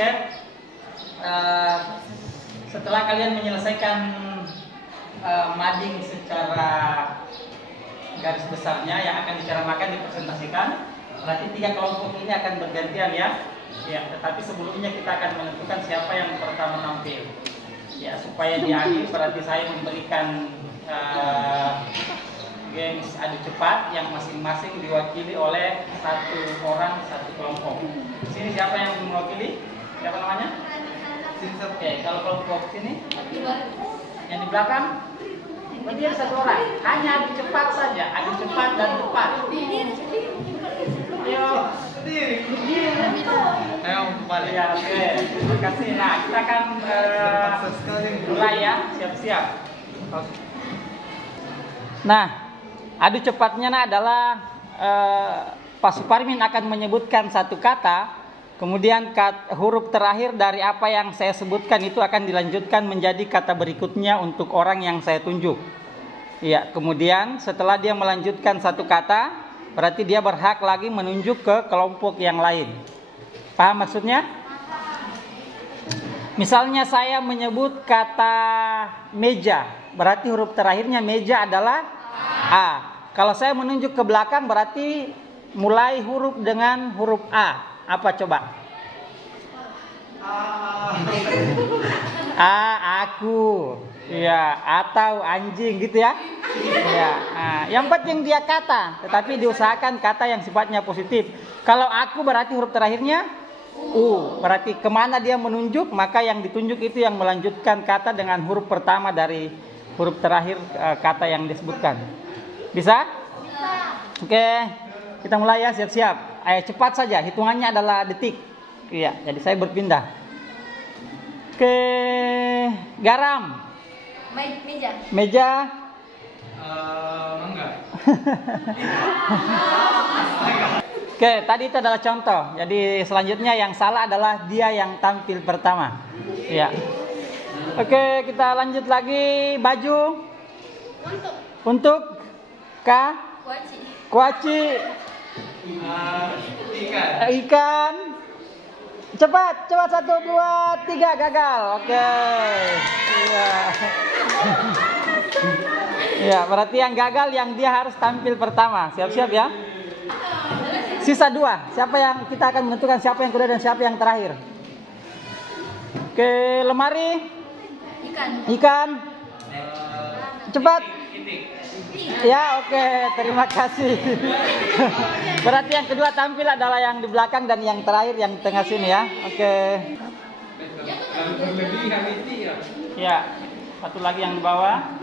Oke. Setelah kalian menyelesaikan mading secara garis besarnya yang akan diceramakan dipresentasikan, berarti 3 kelompok ini akan bergantian ya. Ya, tetapi sebelumnya kita akan menentukan siapa yang pertama tampil. Ya, supaya diadil berarti saya memberikan games adu cepat yang masing-masing diwakili oleh 1 orang 1 kelompok. Di sini siapa yang mewakili? Siapa namanya? Oke, kalau kelompok sini yang di belakang, berarti ada 1 orang. Hanya adu cepat saja, adu cepat dan tepat. Ayo, ayo kembali. Ya, oke. Terima kasih. Nah, kita akan mulai ya, siap-siap. Nah, adu cepatnya adalah Pak Suparmin akan menyebutkan 1 kata, kemudian huruf terakhir dari apa yang saya sebutkan itu akan dilanjutkan menjadi kata berikutnya untuk orang yang saya tunjuk. Ya, kemudian setelah dia melanjutkan 1 kata, berarti dia berhak lagi menunjuk ke kelompok yang lain. Paham maksudnya? Misalnya saya menyebut kata meja, berarti huruf terakhirnya meja adalah A. Kalau saya menunjuk ke belakang berarti mulai huruf dengan huruf A. Apa coba? A, aku. Ya, atau anjing gitu ya. Ya. Nah, yang penting dia kata, tetapi diusahakan kata yang sifatnya positif. Kalau aku berarti huruf terakhirnya U. Berarti kemana dia menunjuk, maka yang ditunjuk itu yang melanjutkan kata dengan huruf pertama dari huruf terakhir kata yang disebutkan. Bisa? Oke, kita mulai ya, siap-siap. Ayo cepat saja, hitungannya adalah detik. Iya, jadi saya berpindah. Oke, garam. Meja. Meja. Enggak. Oke, tadi itu adalah contoh. Jadi selanjutnya yang salah adalah dia yang tampil pertama. Iya. Oke, kita lanjut lagi. Baju. Untuk. Kuaci. Ikan. Cepat 1, 2, 3 gagal. Oke. Iya. Ya, berarti yang gagal yang dia harus tampil pertama. Siap-siap ya. Sisa 2. Siapa yang kita akan menentukan siapa yang kedua dan siapa yang terakhir. Oke, lemari. Ikan. Cepat. Ya, oke, terima kasih. Berarti yang kedua tampil adalah yang di belakang dan yang terakhir yang di tengah sini ya. Oke. Ya, satu lagi yang di bawah.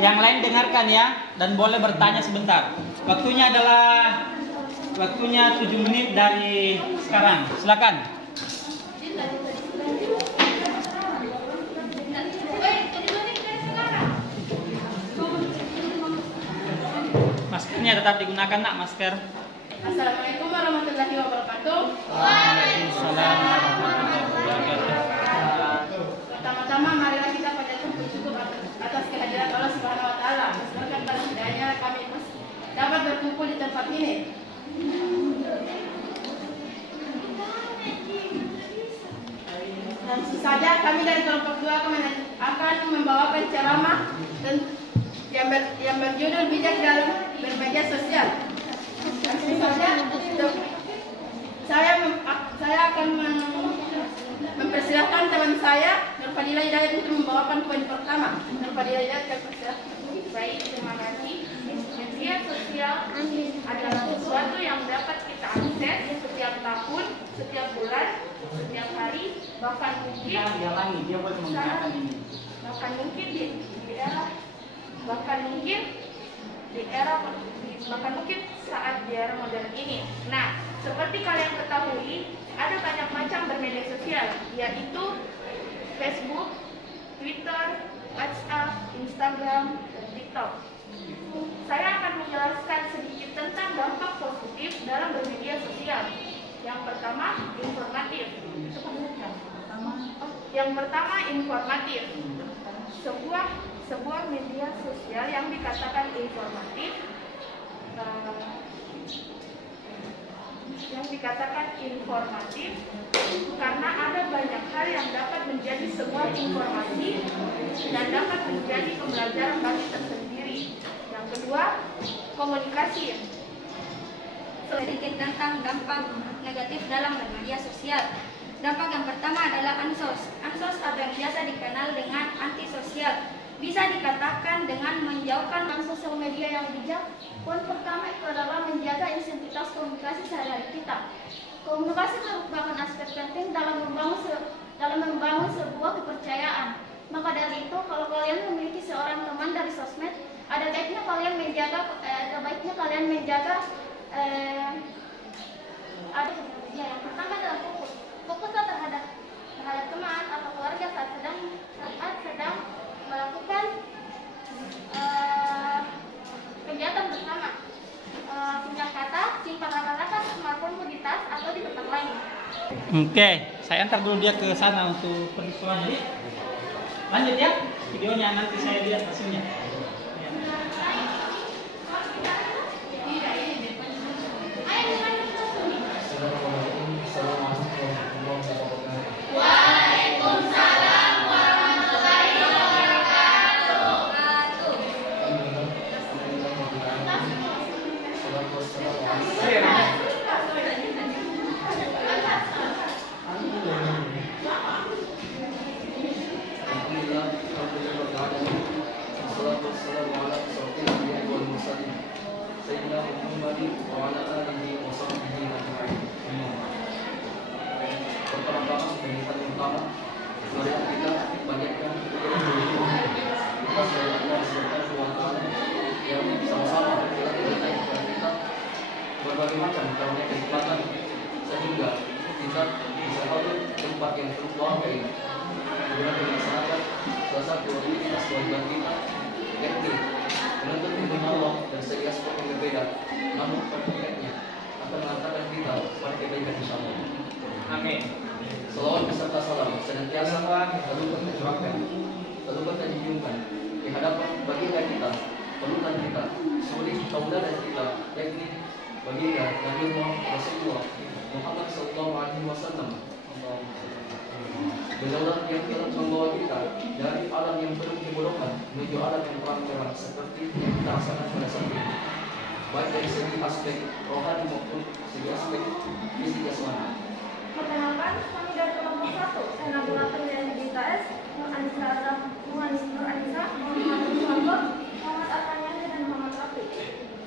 Yang lain dengarkan ya, dan boleh bertanya sebentar. Waktunya adalah 7 menit dari sekarang. Silakan. Maskernya tetap digunakan, nak, masker. Assalamualaikum warahmatullahi wabarakatuh. Waalaikumsalam warahmatullahi wabarakatuh. Pertama-tama marilah kita panjatkan puji syukur atas kehadiran Allah Subhanahu wa taala. Disebabkan pada hidayahnya kami dapat berkumpul di tempat ini. Langsung saja kami dari kelompok 2 akan membawakan ceramah yang berjudul bijak dalam bermedia sosial. Langsung saja saya akan mempersilahkan teman saya Nurfadila Hidayat untuk membawakan poin pertama. Nurfadila Hidayat, baik, terima kasih. Media sosial adalah sesuatu yang dapat kita akses setiap tahun, setiap bulan, setiap hari, bahkan mungkin saat di era modern ini. Nah, seperti kalian ketahui, ada banyak macam bermedia sosial, yaitu Facebook, Twitter, WhatsApp, Instagram, dan TikTok. Saya akan menjelaskan sedikit tentang dampak positif dalam bermedia sosial. Yang pertama, informatif. Yang pertama, informatif. sebuah media sosial yang dikatakan informatif karena ada banyak hal yang dapat menjadi sebuah informasi dan dapat menjadi pembelajaran bagi tersendiri. Yang kedua, komunikasi. Sedikit tentang dampak negatif dalam media sosial. Dampak yang pertama adalah ansos. Ansos atau yang biasa dikenal dengan antisosial. Bisa dikatakan dengan menjauhkan Sosial media yang bijak. Poin pertama itu adalah menjaga intensitas komunikasi sehari-hari kita. Komunikasi merupakan aspek penting dalam membangun sebuah kepercayaan. Maka dari itu, kalau kalian memiliki seorang teman dari sosmed, ada baiknya kalian menjaga yang pertama adalah fokuslah terhadap teman atau keluarga saat sedang melakukan kegiatan bersama. Pinjam kata, simpan kata-kata smartphone di tas atau di tempat lain. Oke, saya antar dulu dia ke sana untuk perhitungan. Jadi lanjut ya videonya, nanti saya lihat hasilnya. Berbagai macam karunia kenikmatan sehingga kita bisa tahu tempat yang terluang ini guna melaksanakan salah satu aktivitas kewajiban kita, yakni menuntut ilmu Allah dan segi aspek yang berbeda, namun perbedaannya akan mengantarkan kita pada kebaikan insyaallah. Amin. Salawat beserta salam senantiasa terlupakan tercurahkan, terlupakan dijunjungkan di hadapan baginda kita, panutan kita, suri tauladan kita, yakni baginda Nabi Muhammad Rasulullah Muhammad Sallallahu Alaihi Wasallam. Beliaulah yang telah membawa kita dari alam yang penuh kebodohan menuju alam yang terang seperti yang kita rasakan pada saat ini, baik dari segi aspek rohani maupun segi aspek fisik jasmani. Perkenalkan, kami dari kelompok 1. Saya Nabila Pilihan Binta S, Anissa Nur Anissa, Muhammad Muhammad, Muhammad Arfanyani, dan Muhammad Rafi.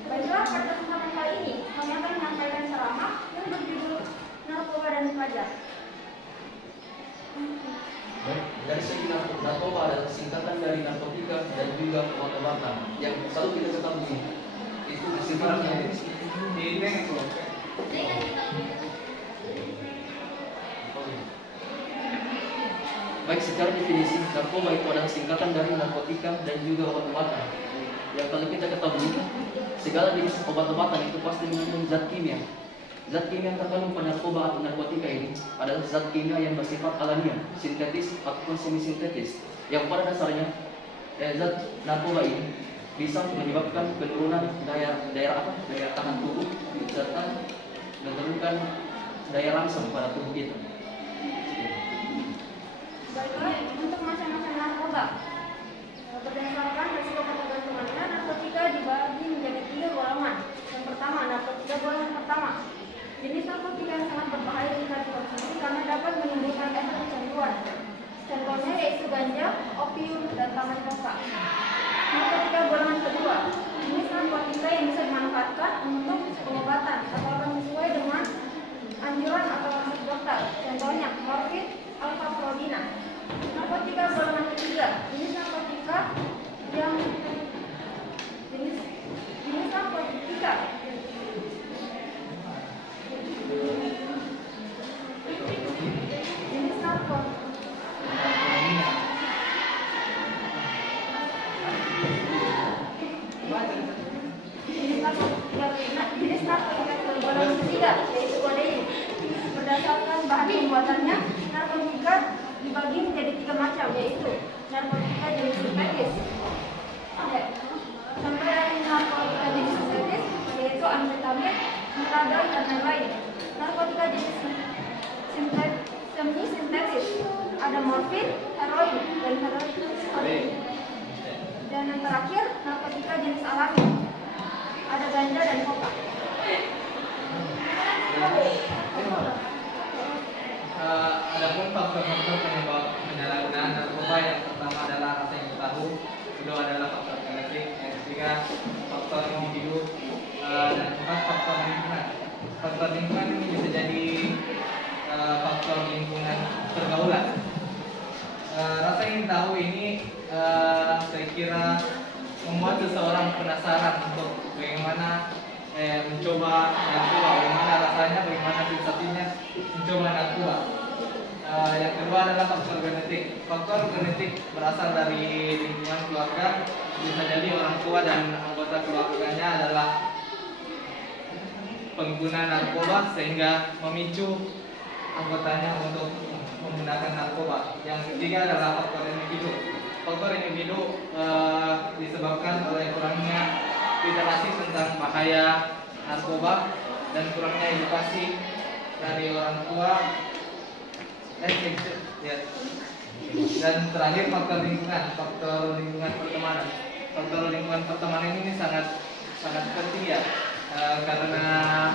Baiklah, pada kesempatan kali ini kami akan menyampaikan ceramah yang berjudul Narkoba dan Pajak. Dari segi narkoba adalah singkatan dari narkotika dan juga obat-obatan yang selalu kita ketahui itu singkatannya baik secara definisi, narkoba itu adalah singkatan dari narkotika dan juga obat-obatan. Yang kalau kita ketahui, segala jenis obat-obatan itu pasti mengandung zat kimia. Zat kimia yang terkandung pada narkoba atau narkotika ini adalah zat kimia yang bersifat alamiah, sintetis ataupun semi-sintetis. Yang pada dasarnya, zat narkoba ini bisa menyebabkan penurunan daya tahan tubuh serta menurunkan daya rangsang pada tubuh kita. Baiklah, untuk macam-macam narkoba. Berdasarkan resiko ketergantungannya, narkotika dibagi menjadi 3 golongan. Yang pertama, narkotika golongan pertama. Jenis narkotika yang sangat berbahaya jika dikonsumsi karena dapat menimbulkan efek kecanduan. Contohnya yaitu ganja, opium, dan taman koka. Narkotika golongan kedua. Jenis narkotika yang bisa dimanfaatkan untuk pengobatan atau akan sesuai dengan anjuran atau resep dokter. Contohnya morfin, alfa-prolina. Narkotika golongan ketiga. Jenis narkotika yaitu kodein. Berdasarkan bahan pembuatannya, narkotika dibagi menjadi 3 macam, yaitu narkotika jenis sintetis, ada internet lain. Narkotika jenis semi-sintetis, ada morfin, heroin, dan heroin. Dan yang terakhir, narkotika jenis alami, ada ganja dan koka. Adapun faktor-faktor penyebab penyalahgunaan narkoba, yang pertama adalah rasa ingin tahu, kedua adalah faktor genetik, yang ketiga faktor individu, dan keempat faktor lingkungan. Faktor lingkungan ini bisa jadi faktor lingkungan pergaulan. Rasa ingin tahu ini saya kira membuat seseorang penasaran untuk bagaimana mencoba narkoba, bagaimana rasanya, bagaimana sensasinya mencoba narkoba. Yang kedua adalah faktor genetik. Faktor genetik berasal dari lingkungan keluarga. Bisa jadi orang tua dan anggota keluarganya adalah pengguna narkoba sehingga memicu anggotanya untuk menggunakan narkoba. Yang ketiga adalah faktor individu. Faktor individu disebabkan oleh kurangnya literasi tentang bahaya narkoba dan kurangnya edukasi dari orang tua. Dan terakhir faktor lingkungan pertemanan. Faktor lingkungan pertemanan ini sangat penting ya, karena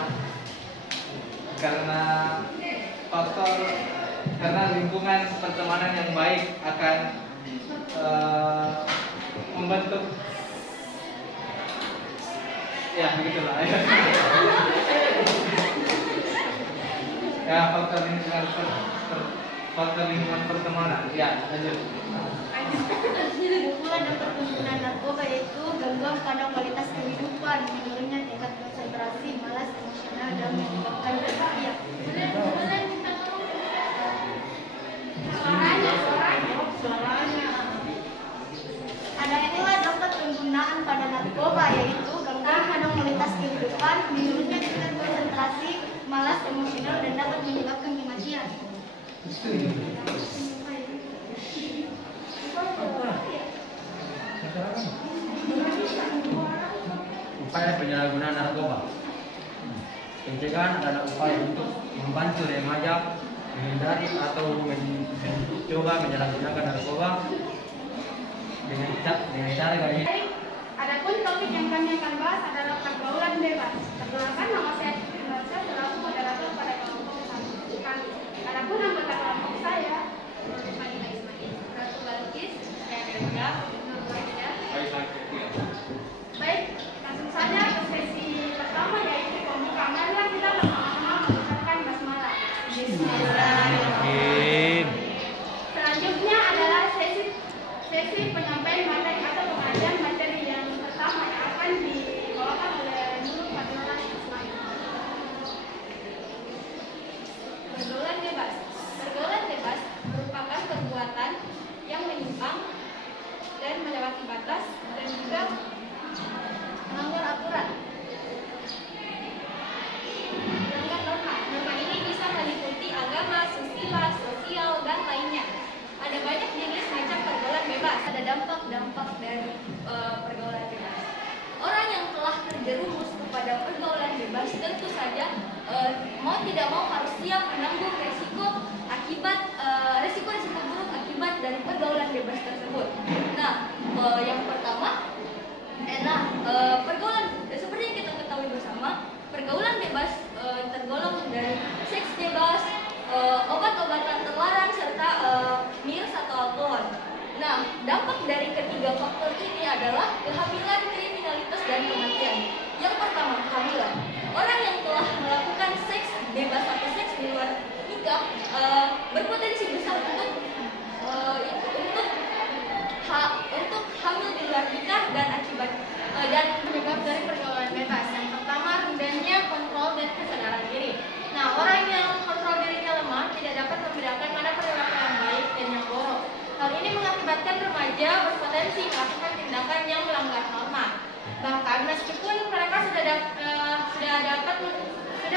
lingkungan pertemanan yang baik akan membentuk, ya begitulah ya. Faktor lingkungan pertemanan, ya lanjut. Kumpulan dampak penggunaan narkoba yaitu gangguan pada kualitas kehidupan, menurunnya tingkat konsentrasi, malas, emosional, dan menyebabkan depresi. Suaranya. Ada pula dampak penggunaan pada narkoba yaitu gangguan pada kualitas kehidupan, menurunnya tingkat konsentrasi, malas, emosional, dan dapat menyebabkan kematian. Upaya penyalahgunaan narkoba. Pencegahan adalah upaya untuk membantu remaja menghindari atau mencoba menyalahgunakan narkoba dengan cara gaya. Adapun topik yang kami akan bahas adalah pergaulan bebas. Perkenalkan, nama saya selaku moderator pada kelompok kami. Adapun anggota kelompok saya, Madina Ismail, Ratu Balkis, dan Ria, Baik, langsung saja ke sesi pertama yaitu pembukaan. Marilah kita bersama-sama mengucapkan basmalah. Bismillahirrahmanirrahim. Selanjutnya adalah sesi penyampaian materi atau pengajian materi yang pertama yang akan dibawakan oleh Nurul Fadila Ismail. Pergaulan bebas. Pergaulan bebas merupakan perbuatan yang menyimpang dan melewati batas dan juga melanggar aturan. Melanggar norma. Norma ini bisa meliputi agama, susila, sosial, dan lainnya. Ada banyak jenis macam pergaulan bebas. Ada dampak-dampak dari pergaulan bebas. Orang yang telah terjerumus kepada pergaulan bebas tentu saja mau tidak mau harus siap menanggung resiko buruk akibat dari pergaulan bebas tersebut. Nah, yang pertama, pergaulan seperti yang kita ketahui bersama, pergaulan bebas tergolong dari seks bebas, obat-obatan terlarang, serta miras atau alkohol. Nah, dampak dari ketiga faktor ini adalah kehamilan, kriminalitas, dan kematian. Yang pertama, kehamilan. Orang yang telah melakukan seks bebas atau seks di luar nikah berpotensi besar untuk hamil di luar nikah dan akibat dan penyebab dari pergaulan bebas. Yang pertama, rendahnya kontrol dan kesadaran diri. Nah, orang yang kontrol dirinya lemah tidak dapat membedakan mana perilaku yang baik dan yang buruk. Hal ini mengakibatkan remaja berpotensi melakukan tindakan yang melanggar norma. Bahkan meskipun mereka sudah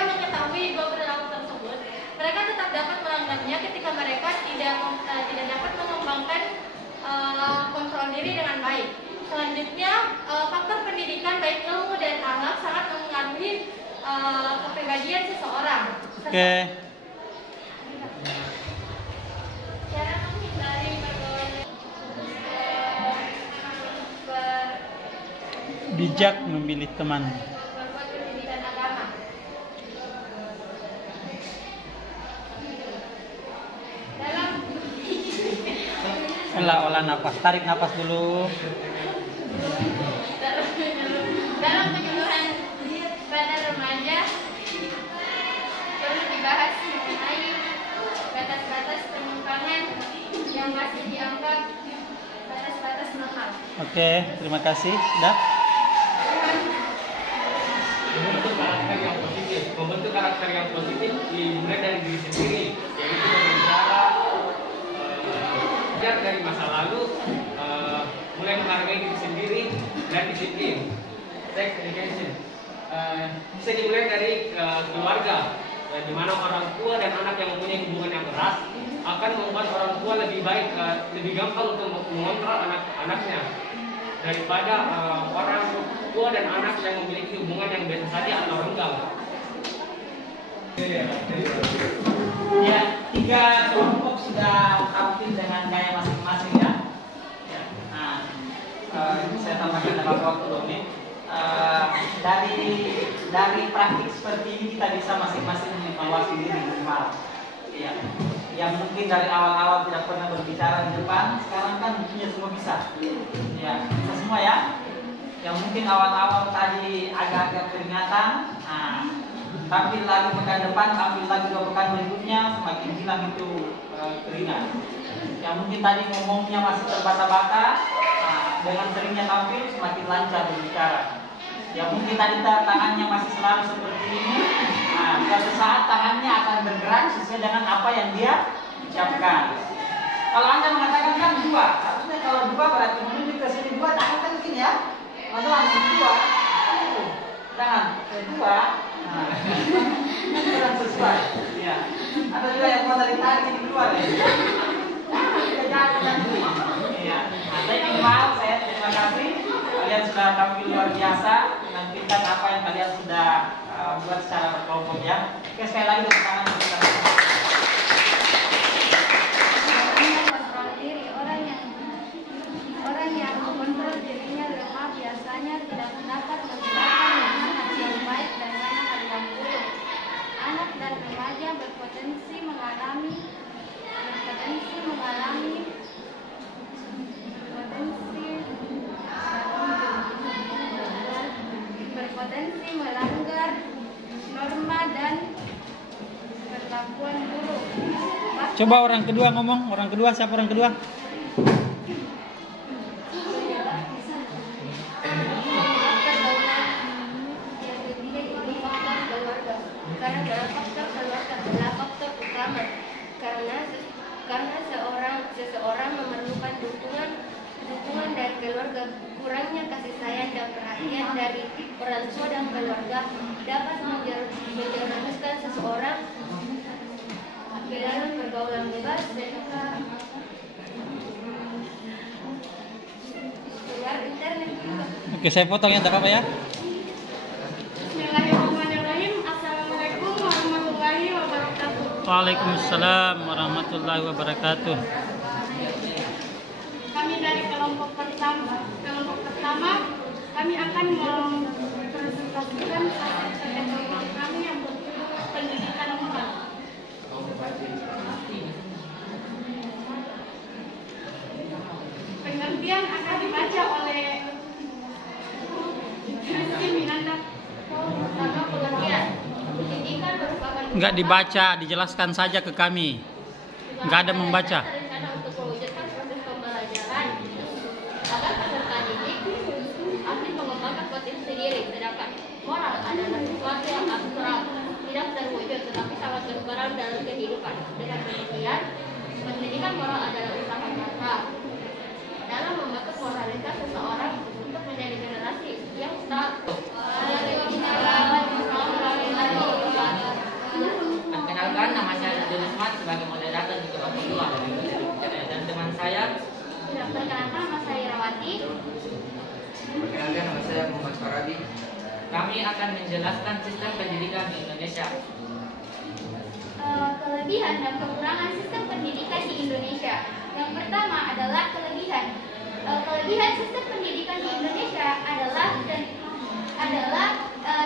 mengetahui bahwa perilaku tersebut, mereka tetap dapat melanggarnya ketika mereka tidak dapat mengembangkan kontrol diri dengan baik. Selanjutnya, faktor pendidikan baik ilmu dan akhlak sangat mempengaruhi kepribadian Oke. Cara menghindari pergaulan Bijak memilih teman. berbuat pendidikan agama. Olah napas, tarik napas dulu. Dalam penyuluhan pada remaja perlu dibahas mengenai batas-batas penyimpangan yang masih dianggap batas-batas normal. Oke, terima kasih. Sudah. Membentuk karakter yang positif dimulai dari diri sendiri, yaitu berbicara belajar dari masa lalu, mulai menghargai diri sendiri dan disiplin. Sex education bisa dimulai dari keluarga, di mana orang tua dan anak yang mempunyai hubungan yang erat akan membuat orang tua lebih baik, lebih gampang untuk mengontrol anak-anaknya daripada orang tua dan anak yang memiliki hubungan yang biasa saja atau renggang. Ya, 3 kelompok sudah tampil dengan gaya masing-masing ya. Nah, saya tambahkan dalam waktu 2 menit. Dari praktik seperti ini kita bisa masing-masing mengevaluasi diri minimal. Ya, yang mungkin dari awal-awal tidak pernah berbicara di depan, sekarang kan mungkinnya semua bisa. Ya, bisa semua ya. Yang mungkin awal-awal tadi agak-agak keringatan, tampil lagi pekan depan, tampil lagi 2 pekan berikutnya, semakin hilang itu keringat. Yang mungkin tadi ngomongnya masih terbata-bata, dengan seringnya tampil semakin lancar berbicara. Yang mungkin tadi tangannya masih selalu seperti ini, suatu saat tangannya akan bergerak sesuai dengan apa yang dia ucapkan. Kalau Anda mengatakan kan 2, harusnya kalau 2 berarti menunjuk ke sini 2, tangan kan begini ya. Masa langsung 2, jangan 2. Kurang sesuai. Ya. Ada juga yang mau tarik-tarik ini keluar ya. Tidak jangan nanti. Ya. Saya minimal saya terima kasih. Kalian sudah tampil luar biasa. Nantikan apa yang kalian sudah buat secara berkelompok ya. Oke, sekali lagi tepuk tangan untuk kita. Orang yang mengontrol dirinya lemah biasanya tidak dapat menggunakan manhaj yang baik dan manhaj yang buruk. Anak dan remaja berpotensi mengalami melanggar norma dan perlakuan buruk. Coba orang kedua ngomong, orang kedua siapa orang kedua? Karena dalam faktor keluarga adalah faktor utama. Karena seseorang memerlukan dukungan dari keluarga, kurangnya kasih sayang dan perhatian dari orang tua dan keluarga dapat menjerumuskan seseorang ke dalam pergaulan bebas dan keluar internet. Oke, saya potong ya, tidak apa-apa ya. Bismillahirrahmanirrahim. Assalamualaikum warahmatullahi wabarakatuh. Waalaikumsalam warahmatullahi wabarakatuh. Kami dari kelompok pertama kami akan mempresentasikan kelompok kami yang berjudul pendidikan moral. Pengertian akan dibaca oleh Kristi Minanda. Tentang pengertian pendidikan merupakan Enggak dibaca, dijelaskan saja ke kami. Enggak ada membaca. rencana untuk mewujudkan proses pembelajaran agar peserta didik aktif mengembangkan potensi diri, sedangkan moral adalah sesuatu yang abstrak, tidak terwujud tetapi sangat berperan dalam kehidupan. Dengan demikian, pendidikan moral adalah usaha nyata dalam membentuk moralitas seseorang untuk menjadi generasi yang tak. Perkenalkan, nama saya Abdul Ismat sebagai moderator di kelompok 2. Dan teman saya. Perkenalkan, nama saya Irawati. Perkenalkan, nama saya Muhammad Farabi. Kami akan menjelaskan sistem pendidikan di Indonesia. kelebihan dan kekurangan sistem pendidikan di Indonesia. Yang pertama adalah kelebihan. Kelebihan sistem pendidikan di Indonesia adalah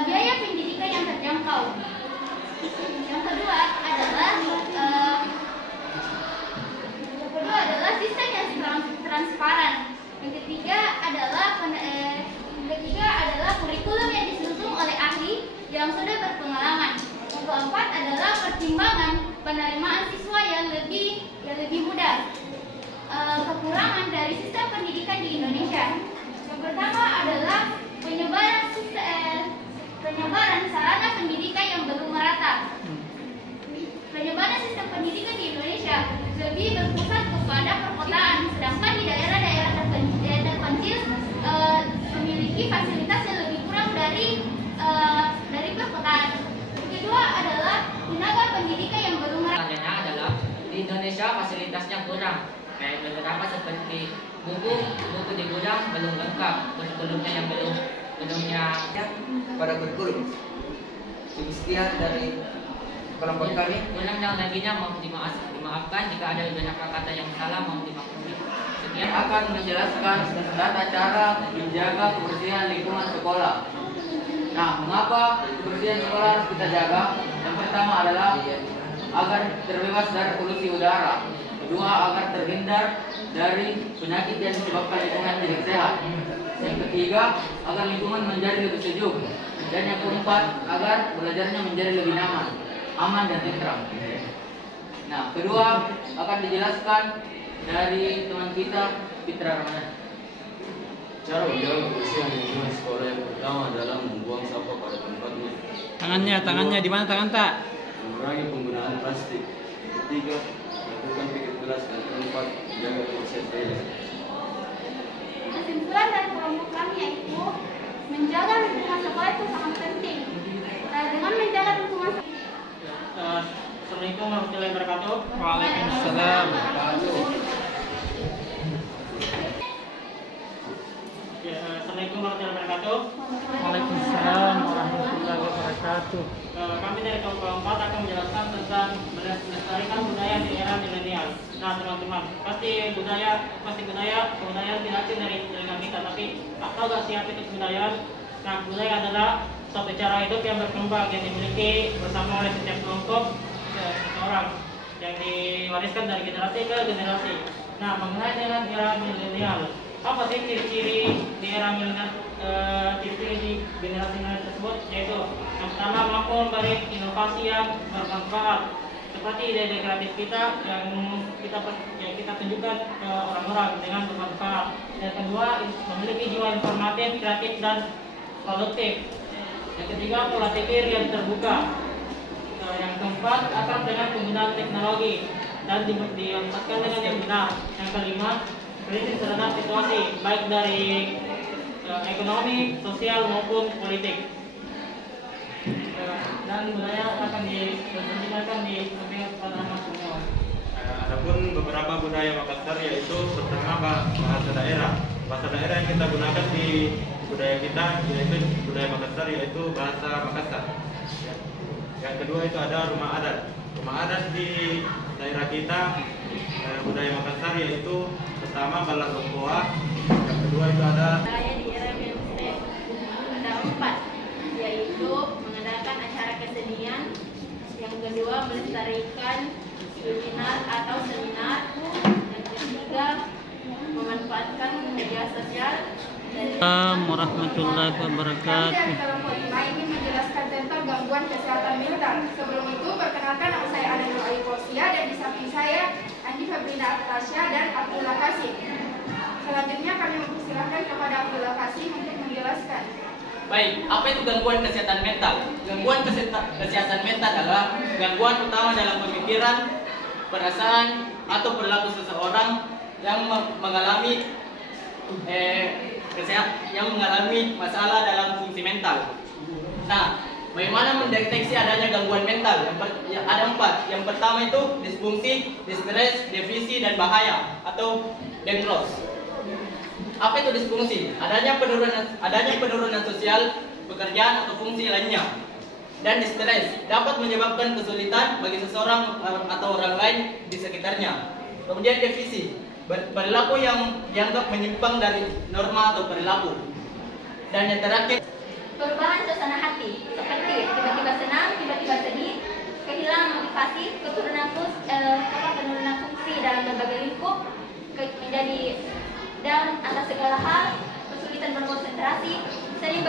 biaya pendidikan yang terjangkau. Yang kedua adalah sistem yang transparan. Yang ketiga adalah kurikulum yang disusun oleh ahli yang sudah berpengalaman. Yang keempat adalah pertimbangan penerimaan siswa yang lebih mudah. Kekurangan dari sistem pendidikan di Indonesia. Yang pertama adalah penyebaran sarana pendidikan yang belum merata. Penyebaran sistem pendidikan di Indonesia lebih berpusat kepada perkotaan, sedangkan di daerah-daerah terpencil memiliki fasilitas yang lebih kurang dari perkotaan. Yang kedua adalah tenaga pendidikan yang belum merata. Selanjutnya adalah di Indonesia fasilitasnya kurang. Kayak beberapa seperti buku di gudang belum lengkap, kurikulumnya yang belumnya pada kurikulum. Sekian dari kelompok kami. kurang dan laginya mohon dimaafkan jika ada beberapa kata yang salah, mohon dimaklumi. Sekian. Akan menjelaskan tata cara menjaga kebersihan lingkungan sekolah. Nah, mengapa kebersihan sekolah harus kita jaga? Yang pertama adalah agar terbebas dari polusi udara. Kedua, agar terhindar dari penyakit yang disebabkan lingkungan tidak sehat. Yang ketiga, agar lingkungan menjadi lebih sejuk. Dan yang keempat, agar belajarnya menjadi lebih nyaman, aman dan tentram. Nah, kedua akan dijelaskan dari teman kita, Fitra Ramadan. Cara menjaga kebersihan lingkungan sekolah yang pertama adalah membuang sampah pada tempatnya. Tangannya di mana tangan tak? Mengurangi penggunaan plastik. Ketiga, lakukan pikir keras. Dan keempat, jaga kebersihan toilet. Kesimpulan dari kelompok kami yaitu menjaga lingkungan sekolah itu sangat penting. Dengan menjaga lingkungan Assalamualaikum warahmatullahi wabarakatuh. Waalaikumsalam. Assalamualaikum warahmatullahi wabarakatuh. Waalaikumsalam warahmatullahi wabarakatuh. Kami dari kelompok 4 akan menjelaskan tentang melestarikan budaya di era milenial. Nah, teman-teman, pasti kebudayaan tidak asing dari telinga kita, tapi tak tahu gak siapa itu kebudayaan. Nah, budaya adalah suatu cara hidup yang berkembang yang dimiliki bersama oleh setiap kelompok seseorang yang diwariskan dari generasi ke generasi. Nah, mengenai dengan era milenial, apa sih ciri-ciri di era milenial, ciri-ciri di generasi milenial tersebut? Yaitu yang pertama, mampu memberi inovasi yang bermanfaat seperti ide-ide kreatif kita yang kita tunjukkan ke orang-orang dengan bermanfaat. Yang kedua, memiliki jiwa informatif, kreatif dan produktif. Yang ketiga, pola pikir yang terbuka. Yang keempat, akrab dengan penggunaan teknologi dan dimanfaatkan dengan yang benar. Yang kelima, kritis terhadap situasi baik dari ekonomi, sosial maupun politik. Dan budaya akan diperkenalkan di pada anak semua. Adapun beberapa budaya Makassar yaitu pertama bahasa daerah. Bahasa daerah yang kita gunakan di budaya kita yaitu budaya Makassar yaitu bahasa Makassar. Yang kedua itu ada rumah adat. Rumah adat di daerah kita budaya Makassar yaitu pertama Balar Lompoa. Yang kedua itu ada budaya di era milenial. Ada 4, yaitu mengadakan acara kesenian. Yang kedua melestarikan seminar atau seminar. Yang ketiga memanfaatkan media sosial. Assalamualaikum warahmatullahi wabarakatuh. Kami dari kelompok 5 ingin menjelaskan tentang gangguan kesehatan mental. Sebelum itu, perkenalkan nama saya Anandul Aliposia dan di samping saya Andi Fabrina Atasya dan Abdullah Kasim. Selanjutnya kami mempersilahkan kepada Abdullah Kasim untuk menjelaskan. Baik, apa itu gangguan kesehatan mental? Gangguan kesehatan mental adalah gangguan utama dalam pemikiran, perasaan, atau perilaku seseorang yang mengalami masalah dalam fungsi mental. Nah, bagaimana mendeteksi adanya gangguan mental? Ada 4. Yang pertama itu disfungsi, distres, defisi, dan bahaya atau dendros. Apa itu disfungsi? Adanya penurunan sosial, pekerjaan atau fungsi lainnya. dan stres dapat menyebabkan kesulitan bagi seseorang atau orang lain di sekitarnya. Kemudian defisi, perilaku yang dianggap menyimpang dari norma atau perilaku. Dan yang terakhir, perubahan suasana hati seperti tiba-tiba senang, tiba-tiba sedih, kehilangan motivasi, penurunan fungsi dalam berbagai lingkup, menjadi down atas segala hal, kesulitan berkonsentrasi, sering